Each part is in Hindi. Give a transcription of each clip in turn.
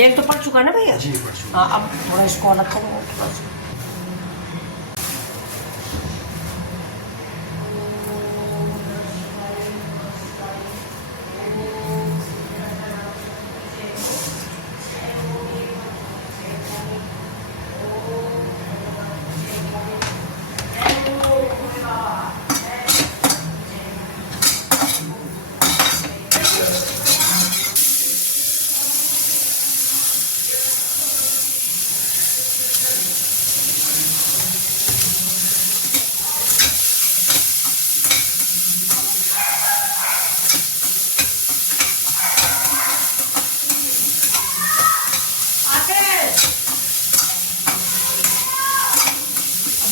तेल तो पड़ चुका है ना भैया जी पड़ चुका। हाँ अब थोड़ा इसको अलग करो थोड़ा सा।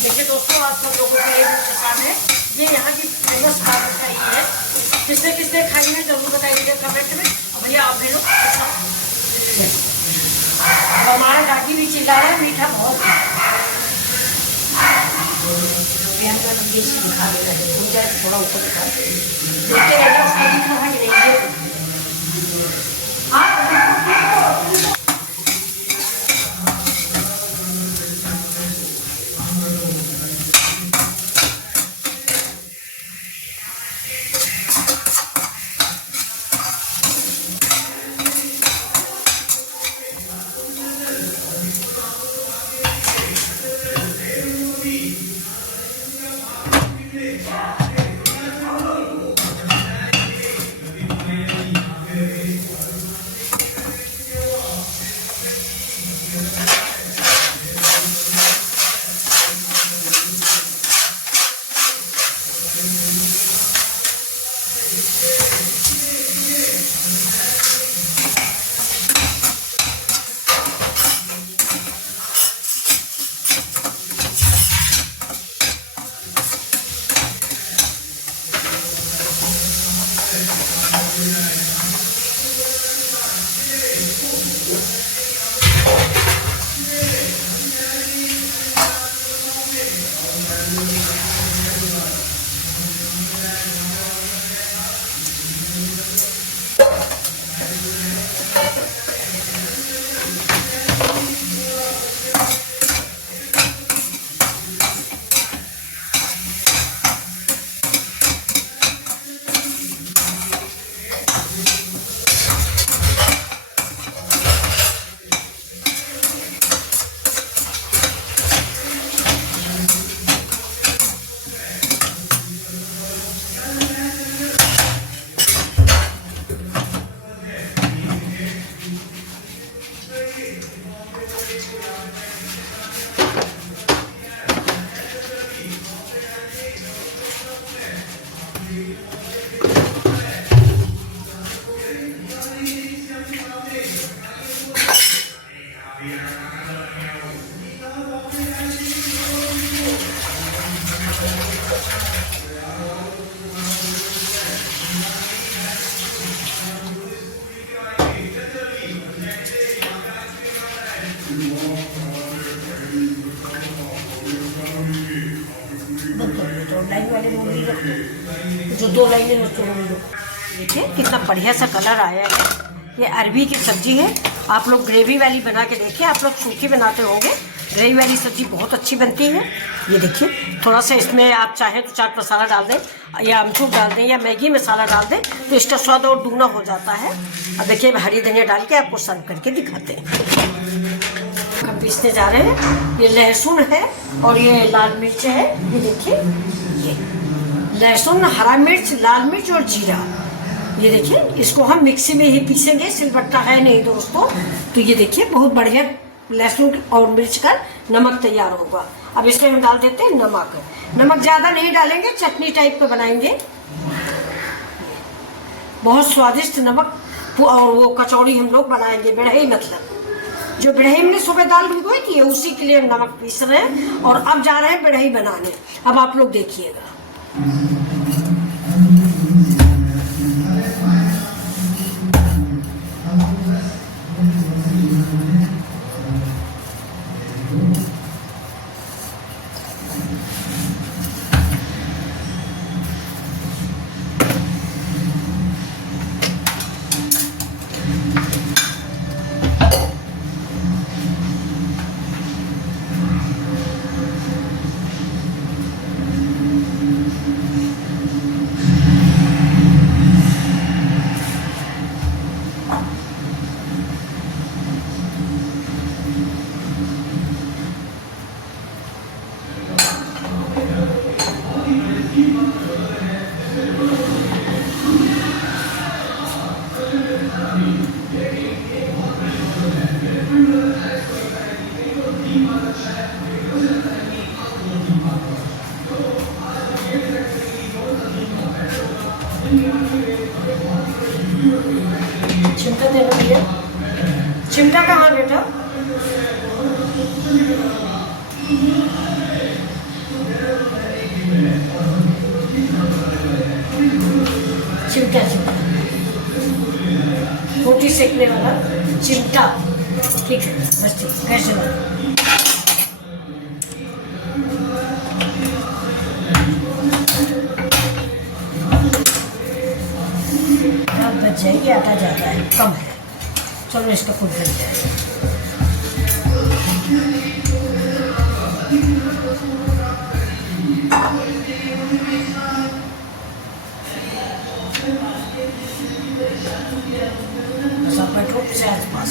देखिए दोस्तों आप सब लोगों के लिए प्रसाद है, ये यहाँ की फेमस बात मिठाई है। किसने किसने खाई है जरूर बताइएगा कमेंट में। और भैया आप ले लो। हमारा दादी भी चिल्ला रहा है मीठा बहुत है। दिखा दे रहे थोड़ा ऊपर दिखा देखते रहना उसका दिखा है कि नहीं। लाइन वाले रोल नहीं रखते, जो 2 लाइनें उसको रोल दो। देखिए कितना बढ़िया सा कलर आया है। ये अरबी की सब्जी है। आप लोग ग्रेवी वाली बना के देखिए। आप लोग सूखी बनाते होंगे, ग्रेवी वाली सब्जी बहुत अच्छी बनती है। ये देखिए थोड़ा सा इसमें आप चाहें तो चाट मसाला डाल दें या अमचूर डाल दें या मैगी मसाला डाल दें तो इसका स्वाद और दुगना हो जाता है। अब देखिए हरी धनिया डाल के आपको सर्व करके दिखाते हैं। हम पीसने जा रहे हैं। ये लहसुन है और ये लाल मिर्च है। ये देखिए ये लहसुन, हरा मिर्च, लाल मिर्च और जीरा। ये देखिए इसको हम मिक्सी में ही पीसेंगे, सिलबट्टा है नहीं दोस्तों। तो ये देखिए बहुत बढ़िया लहसुन और मिर्च का नमक तैयार होगा। अब इसमें हम डाल देते हैं नमक। नमक ज़्यादा नहीं डालेंगे, चटनी टाइप का बनाएंगे। बहुत स्वादिष्ट नमक। और वो कचौड़ी हम लोग बनाएंगे, बिरही मतलब जो बिरही में सुबह दाल भिगोई थी उसी के लिए हम नमक पीस रहे हैं। और अब जा रहे हैं बिरही बनाने। अब आप लोग देखिएगा। चिमटा देना भैया। चिमटा कहाँ बेटा? चिमटा चिमटा रोटी सेकने वाला चिमटा। ठीक है बस ठीक कैसे बच जाएगी। आटा ज़्यादा है कम है, चलो इसका खुद बन जाएगा। बस आप बैठो पीछे आसपास।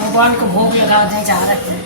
भगवान को भोग लगाने जा रहे हैं।